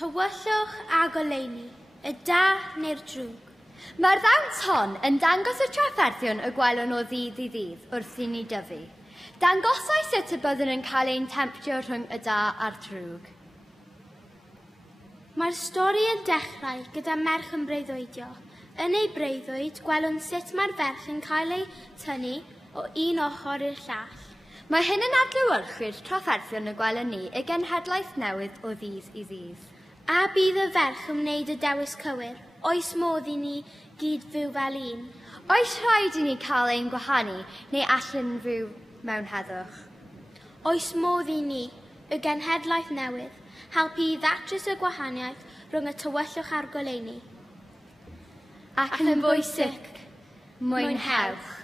Tywyllwch a goleuni, y da neu'r drwg. Mae'r ddawns hon yn dangos y trafferthion y gwelwn o ddydd i ddydd wrth i ni dyfu. Dangosau sut y byddwn yn cael ein temptio rhwng y da a'r drwg. Mae'r stori yn dechrau gyda merch yn breuddwydio. Yn ei breuddwyd, gwelwn sut mae'r ferch yn cael ei tynnu o un ochr i'r llall. Mae hyn yn adlewyrchu'r trafferthion y gwelwn ni y genhedlaeth newydd o ddydd i ddydd. A bydd y ferch yn wneud y dewis cywir, oes modd i ni gyd fyw fel un. Oes rhaid i ni cael ein gwahanu neu allan fyw mewn heddwch? Oes modd i ni, y genhedlaeth newydd, helpu i ddatrys y gwahaniaeth rhwng y tywyllwch a'r goleuni. Ac yn bwysig, mwynhewch.